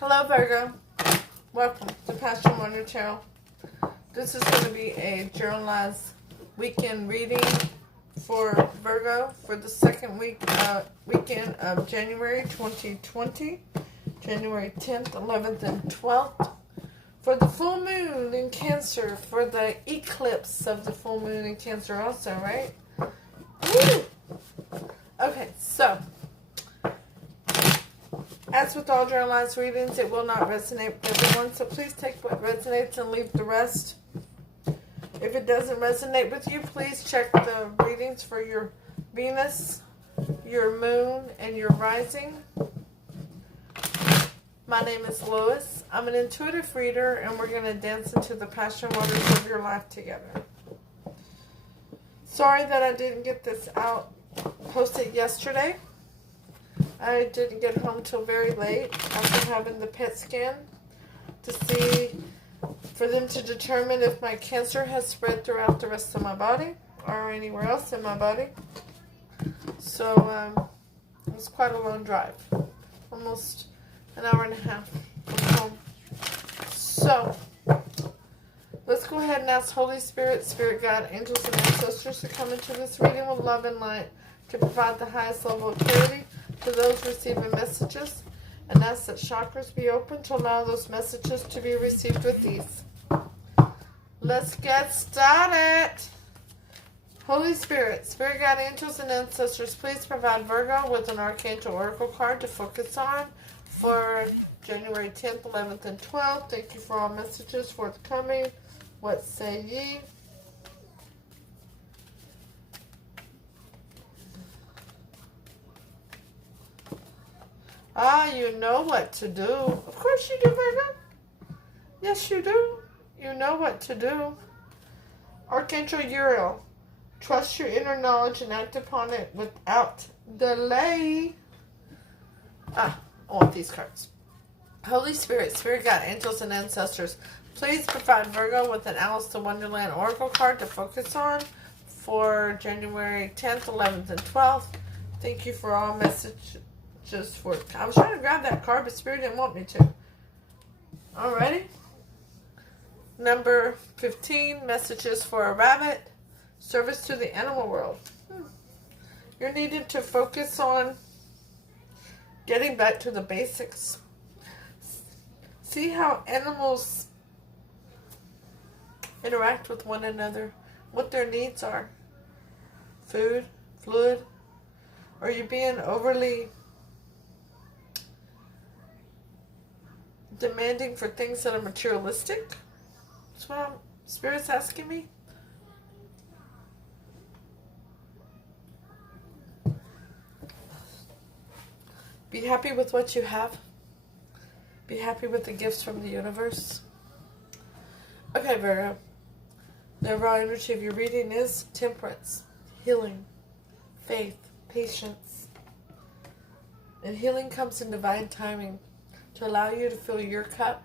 Hello Virgo, welcome to PassionWater Tarot. This is going to be a journalized weekend reading for Virgo for the second weekend of January 2020, January 10th, 11th, and 12th. For the full moon in Cancer, for the eclipse of the full moon in Cancer also, right? Woo! Okay, so as with all journalized readings, it will not resonate with everyone, so please take what resonates and leave the rest. If it doesn't resonate with you, please check the readings for your Venus, your moon, and your rising. My name is Lois. I'm an intuitive reader, and we're going to dance into the passion waters of your life together. Sorry that I didn't get this out, posted yesterday. I didn't get home till very late after having the PET scan to see, for them to determine if my cancer has spread throughout the rest of my body or anywhere else in my body. So it was quite a long drive, almost an hour and a half from home. So let's go ahead and ask Holy Spirit, Spirit God, angels, and ancestors to come into this reading with love and light to provide the highest level of clarity to those receiving messages, and ask that chakras be open to allow those messages to be received with ease. Let's get started. Holy Spirit, Spirit God, angels, and ancestors, please provide Virgo with an Archangel Oracle card to focus on for January 10th, 11th, and 12th. Thank you for all messages forthcoming. What say ye? Ah, you know what to do. Of course you do, Virgo. Yes, you do. You know what to do. Archangel Uriel, trust your inner knowledge and act upon it without delay. I want these cards. Holy Spirit, Spirit God, angels, and ancestors, please provide Virgo with an Alice to Wonderland Oracle card to focus on for January 10th, 11th, and 12th. Thank you for all messages. I was trying to grab that card, but Spirit didn't want me to. Alrighty. Number 15, messages for a rabbit. Service to the animal world. You're needed to focus on getting back to the basics. See how animals interact with one another, what their needs are. Food, fluid. Are you being overly demanding for things that are materialistic? That's what Spirit's asking me. Be happy with what you have. Be happy with the gifts from the universe. Okay, Virgo. The raw energy of your reading is temperance, healing, faith, patience. And healing comes in divine timing to allow you to fill your cup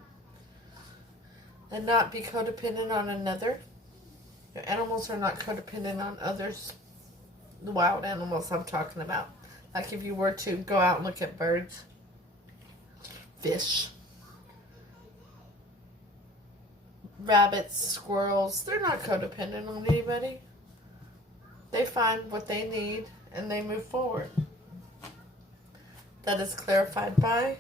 and not be codependent on another. Your animals are not codependent on others. The wild animals I'm talking about. Like if you were to go out and look at birds, fish, rabbits, squirrels, they're not codependent on anybody. They find what they need and they move forward. That is clarified by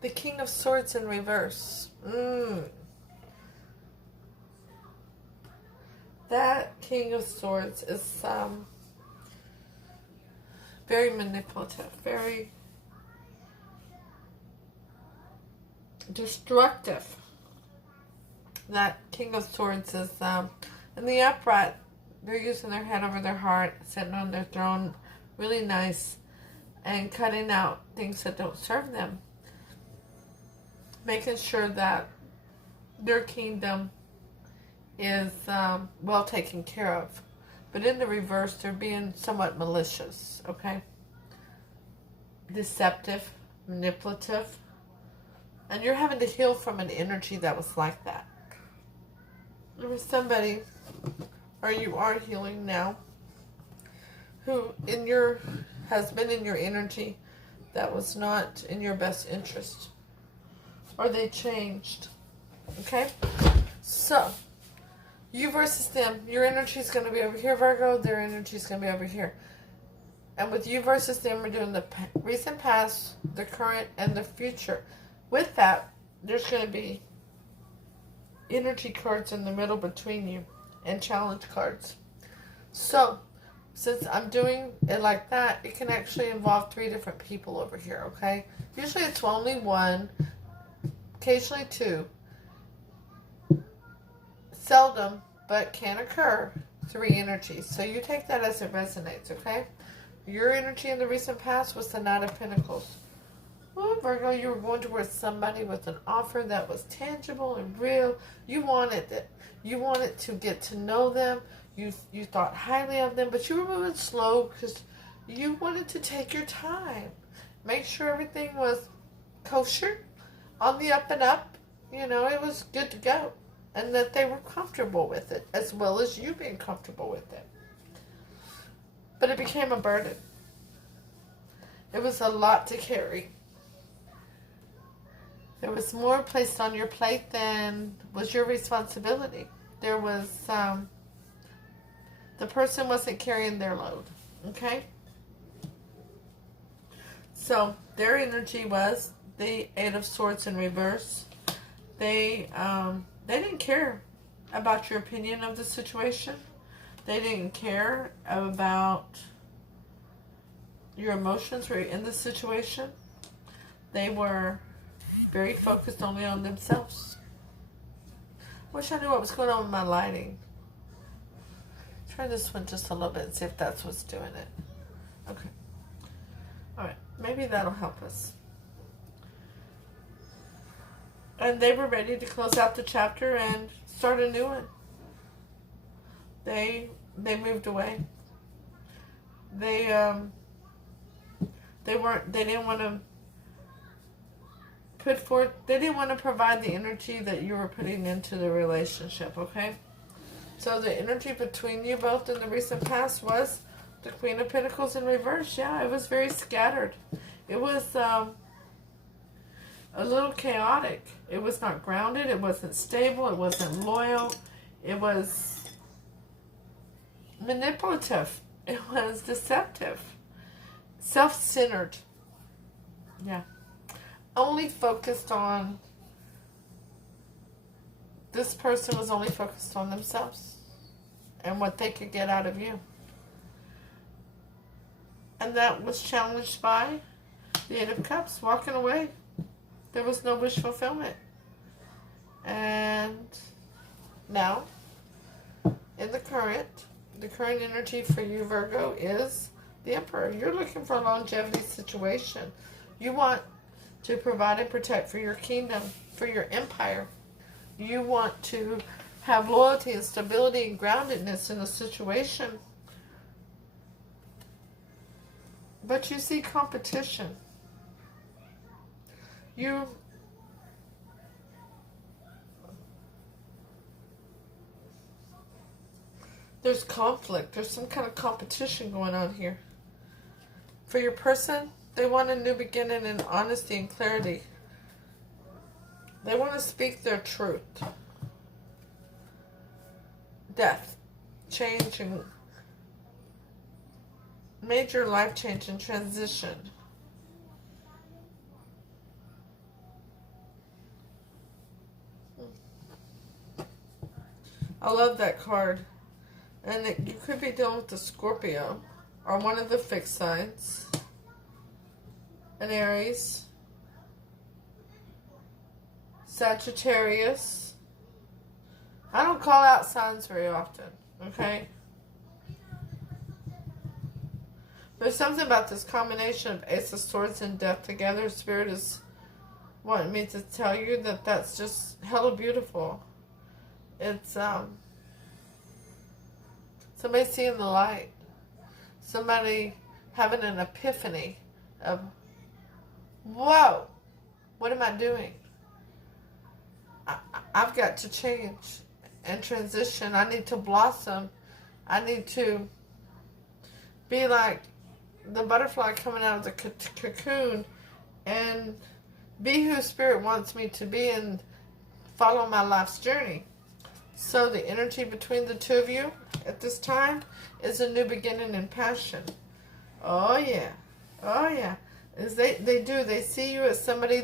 the King of Swords in reverse. That King of Swords is very manipulative, very destructive. That King of Swords is in the upright. They're using their head over their heart, sitting on their throne, really nice, and cutting out things that don't serve them. Making sure that their kingdom is well taken care of. But in the reverse, they're being somewhat malicious, okay? Deceptive, manipulative. And you're having to heal from an energy that was like that. There was somebody, or you are healing now, who has been in your energy that was not in your best interest. or they changed. Okay? So, you versus them, your energy is going to be over here, Virgo. Their energy is going to be over here. And with you versus them, we're doing the recent past, the current, and the future. With that, there's going to be energy cards in the middle between you and challenge cards. So, since I'm doing it like that, it can actually involve 3 different people over here, okay? Usually it's only 1, occasionally 2. Seldom, but can occur, 3 energies. So you take that as it resonates, okay? Your energy in the recent past was the Knight of Pentacles. Well, Virgo, you were going towards somebody with an offer that was tangible and real. You wanted it. You wanted to get to know them. You thought highly of them, but you were moving slow because you wanted to take your time. Make sure everything was kosher, on the up and up. You know, it was good to go. And that they were comfortable with it, as well as you being comfortable with it. But it became a burden. It was a lot to carry. There was more placed on your plate than was your responsibility. There was, the person wasn't carrying their load. Okay? So, their energy was the 8 of Swords in reverse. They didn't care about your opinion of the situation. They didn't care about your emotions were in the situation. They were very focused only on themselves. Wish I knew what was going on with my lighting. Try this one just a little bit and see if that's what's doing it. Okay. Alright, maybe that'll help us. And they were ready to close out the chapter and start a new one. They moved away. They didn't want to put forth, they didn't want to provide the energy that you were putting into the relationship, okay? So the energy between you both in the recent past was the Queen of Pentacles in reverse. Yeah, it was very scattered. It was a little chaotic. It was not grounded. It wasn't stable. It wasn't loyal. It was manipulative. It was deceptive. Self-centered. Yeah. Only focused on, this person was only focused on themselves and what they could get out of you. And that was challenged by the 8 of Cups, walking away. There was no wish fulfillment. And now, in the current energy for you, Virgo, is the Emperor. You're looking for a longevity situation. You want to provide and protect for your kingdom, for your empire. You want to have loyalty and stability and groundedness in a situation. But you see competition. There's conflict. There's some kind of competition going on here. For your person, they want a new beginning in honesty and clarity. They want to speak their truth. Death, change, and major life change and transition. I love that card. And you could be dealing with the Scorpio or one of the fixed signs. An Aries. Sagittarius. I don't call out signs very often, okay? There's something about this combination of Ace of Swords and Death together. Spirit is wanting me to tell you that that's just hella beautiful. It's somebody seeing the light. Somebody having an epiphany of, whoa, what am I doing? I've got to change and transition. I need to blossom. I need to be like the butterfly coming out of the cocoon and be who Spirit wants me to be and follow my life's journey. So the energy between the two of you at this time is a new beginning in passion. Oh yeah. Oh yeah. As they see you as somebody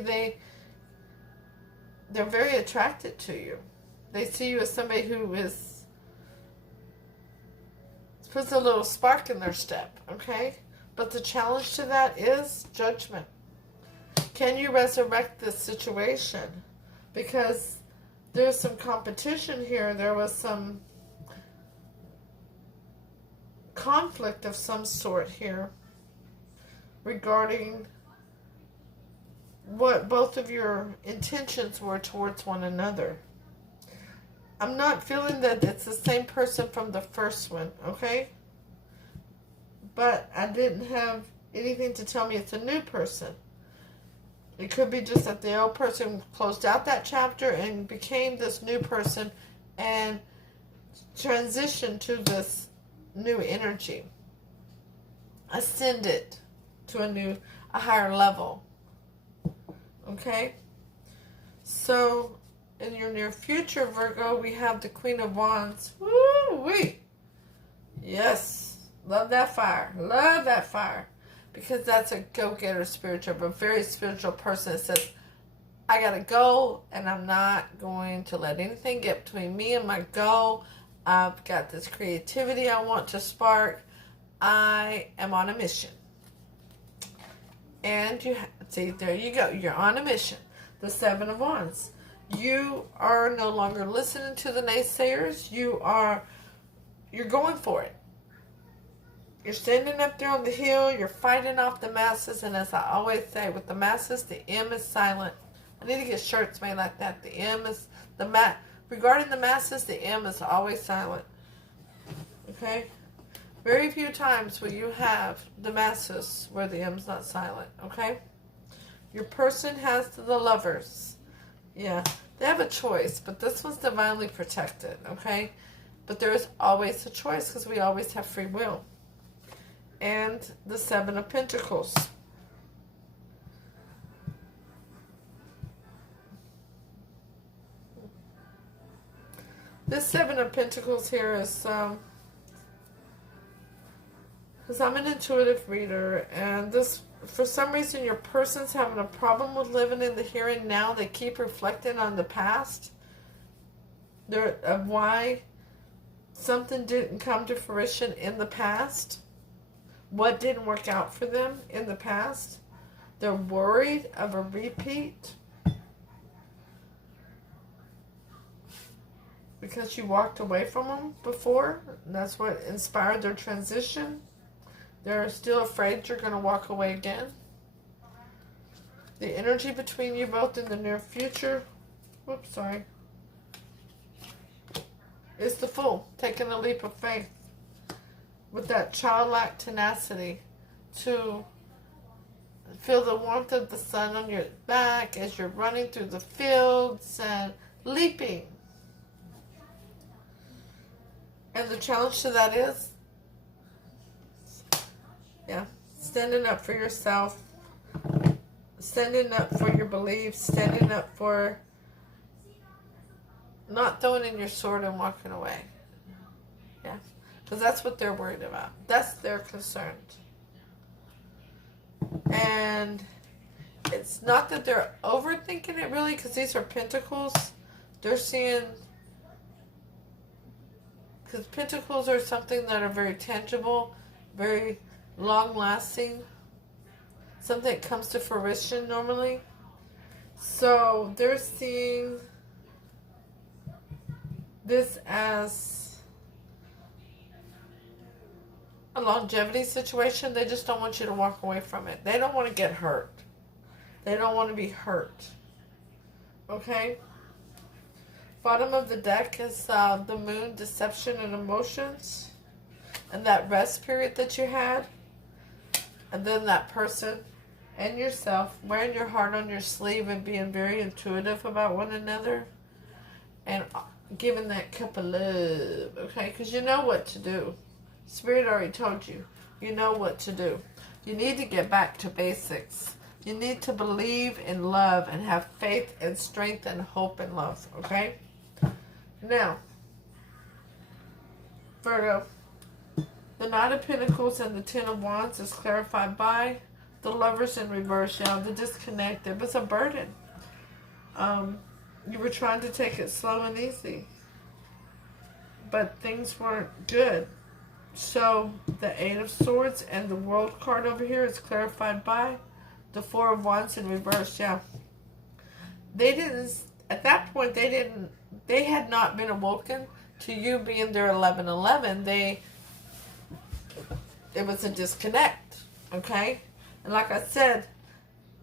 they're very attracted to you. They see you as somebody who puts a little spark in their step, okay? But the challenge to that is judgment. Can you resurrect this situation? Because there's some competition here. There was some conflict of some sort here regarding what both of your intentions were towards one another. I'm not feeling that it's the same person from the first one, okay? But I didn't have anything to tell me it's a new person. It could be just that the old person closed out that chapter and became this new person and transitioned to this new energy. Ascended to a higher level. Okay? So, in your near future, Virgo, we have the Queen of Wands. Woo-wee! Yes. Love that fire. Love that fire. Because that's a go-getter spiritual, a very spiritual person that says, I gotta go, and I'm not going to let anything get between me and my goal. I've got this creativity I want to spark. I am on a mission. And see, there you go. You're on a mission. The Seven of Wands. You are no longer listening to the naysayers. You're going for it. You're standing up there on the hill. You're fighting off the masses. And as I always say, with the masses, the M is silent. I need to get shirts made like that. The M is regarding the masses, the M is always silent. Okay? Very few times will you have the masses where the M's not silent, okay? Your person has the Lovers. Yeah, they have a choice, but this one's divinely protected, okay? But there is always a choice because we always have free will. And the Seven of Pentacles. This Seven of Pentacles here is... because I'm an intuitive reader, and this, for some reason, your person's having a problem with living in the here and now. They keep reflecting on the past, of why something didn't come to fruition in the past, what didn't work out for them in the past. They're worried of a repeat because you walked away from them before, and that's what inspired their transition. They're still afraid you're going to walk away again. The energy between you both in the near future, is the Fool, taking a leap of faith with that childlike tenacity to feel the warmth of the sun on your back as you're running through the fields and leaping. And the challenge to that is, standing up for yourself, standing up for your beliefs, standing up for not throwing in your sword and walking away. Yeah, because that's what they're worried about. That's their concern. And it's not that they're overthinking it really, because these are pentacles. They're seeing, because pentacles are something that are very tangible, very long-lasting, something that comes to fruition normally. So they're seeing this as a longevity situation. They just don't want you to walk away from it. They don't want to get hurt. They don't want to be hurt. Okay? Bottom of the deck is the Moon, deception and emotions, and that rest period that you had. And then that person and yourself wearing your heart on your sleeve and being very intuitive about one another. And giving that cup of love, okay? Because you know what to do. Spirit already told you. You know what to do. You need to get back to basics. You need to believe in love and have faith and strength and hope in love, okay? Now, Virgo, the Knight of Pentacles and the Ten of Wands is clarified by the Lovers in reverse. Now, the disconnect, it was a burden. You were trying to take it slow and easy, but things weren't good. So, the Eight of Swords and the World card over here is clarified by the Four of Wands in reverse. Yeah. They didn't, at that point, they had not been awoken to you being their 1111. It was a disconnect, okay? And like I said,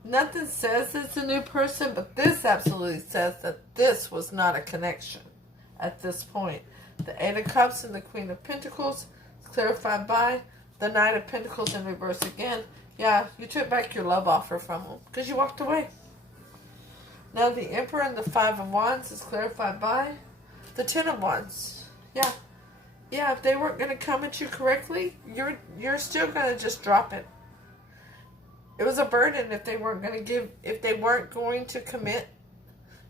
nothing says it's a new person, but this absolutely says that this was not a connection at this point. The Eight of Cups and the Queen of Pentacles is clarified by the Knight of Pentacles in reverse again. Yeah, you took back your love offer from them because you walked away. Now the Emperor and the Five of Wands is clarified by the Ten of Wands. Yeah. Yeah, if they weren't going to come at you correctly, you're still going to just drop it. It was a burden if they weren't going to commit.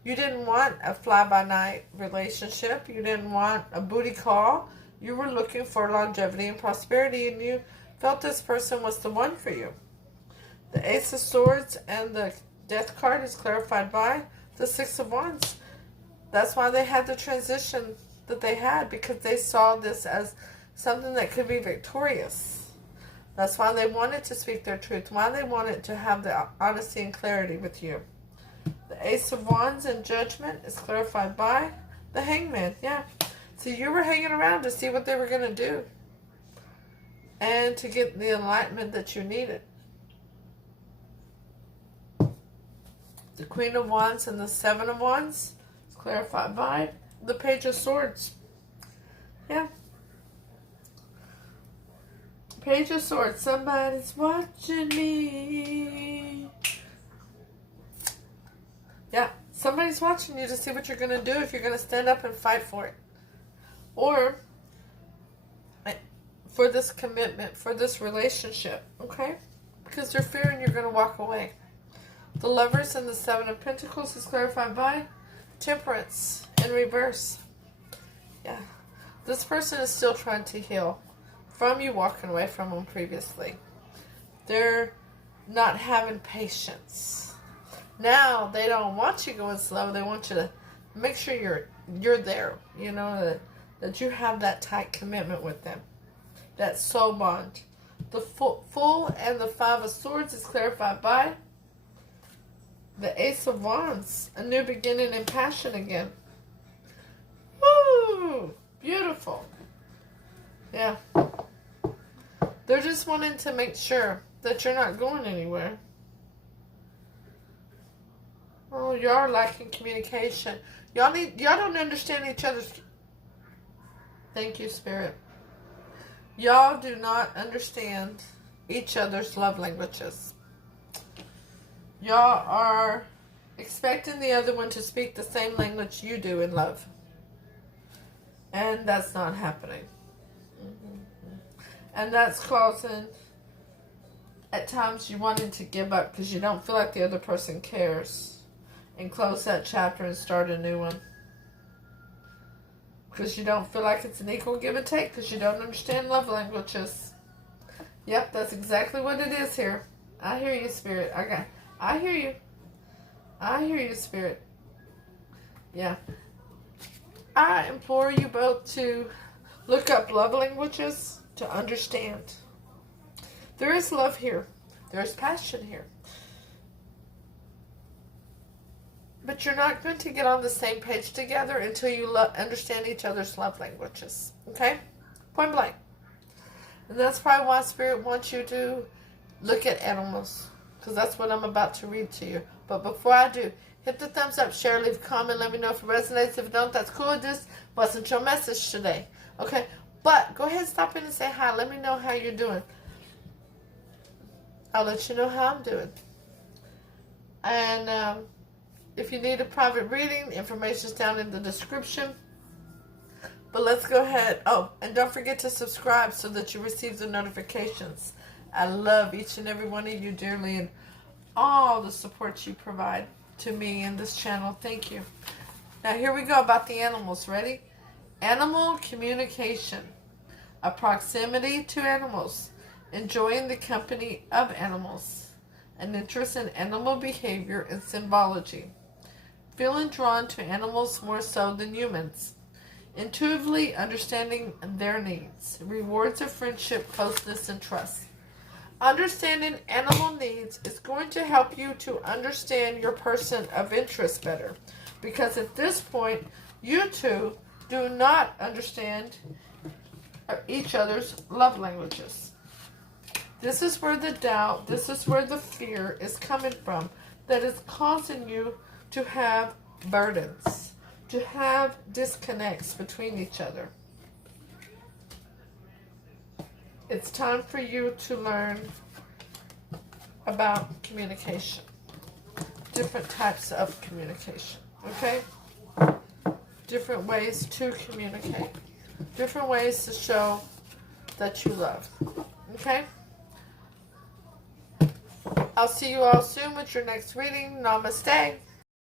You didn't want a fly-by-night relationship. You didn't want a booty call. You were looking for longevity and prosperity, and you felt this person was the one for you. The Ace of Swords and the Death card is clarified by the Six of Wands. That's why they had the transition that they had, because they saw this as something that could be victorious. That's why they wanted to speak their truth, why they wanted to have the honesty and clarity with you. The Ace of Wands and Judgment is clarified by the Hangman. Yeah. So you were hanging around to see what they were going to do and to get the enlightenment that you needed. The Queen of Wands and the Seven of Wands is clarified by the Page of Swords. Yeah. Page of Swords. Somebody's watching me. Yeah. Somebody's watching you to see what you're going to do, if you're going to stand up and fight for it. Or for this commitment, for this relationship. Okay? Because they're fearing you're going to walk away. The Lovers and the Seven of Pentacles is clarified by Temperance in reverse. Yeah. This person is still trying to heal from you walking away from them previously. They're not having patience. Now they don't want you going slow. They want you to make sure you're there. You know, that you have that tight commitment with them. That soul bond. The Fool and the Five of Swords is clarified by the Ace of Wands. A new beginning and passion again. Woo! Beautiful. Yeah. They're just wanting to make sure that you're not going anywhere. Oh, y'all are lacking communication. Y'all don't understand each other's... Thank you, Spirit. Y'all do not understand each other's love languages. Y'all are expecting the other one to speak the same language you do in love. And that's not happening. And that's causing, at times, you wanting to give up because you don't feel like the other person cares. And close that chapter and start a new one. Because you don't feel like it's an equal give and take because you don't understand love languages. Yep, that's exactly what it is here. I hear you, Spirit. I hear you. I hear you, Spirit. Yeah. I implore you both to look up love languages to understand. There is love here. There is passion here. But you're not going to get on the same page together until you understand each other's love languages. Okay? Point blank. And that's probably why Spirit wants you to look at animals. Because that's what I'm about to read to you. But before I do, hit the thumbs up, share, leave a comment, let me know if it resonates. If it don't, that's cool. This wasn't your message today. Okay? But go ahead, stop in and say hi. Let me know how you're doing. I'll let you know how I'm doing. And if you need a private reading, information's down in the description. But let's go ahead. Oh, and don't forget to subscribe so that you receive the notifications. I love each and every one of you dearly. And all the support you provide to me in this channel. Thank you. Now here we go about the animals. Ready? Animal communication. A proximity to animals. Enjoying the company of animals. An interest in animal behavior and symbology. Feeling drawn to animals more so than humans. Intuitively understanding their needs. Rewards of friendship, closeness, and trust. Understanding animal needs is going to help you to understand your person of interest better. Because at this point, you two do not understand each other's love languages. This is where the doubt, this is where the fear is coming from, that is causing you to have burdens, to have disconnects between each other. It's time for you to learn about communication, different types of communication, okay? Different ways to communicate, different ways to show that you love, okay? I'll see you all soon with your next reading. Namaste.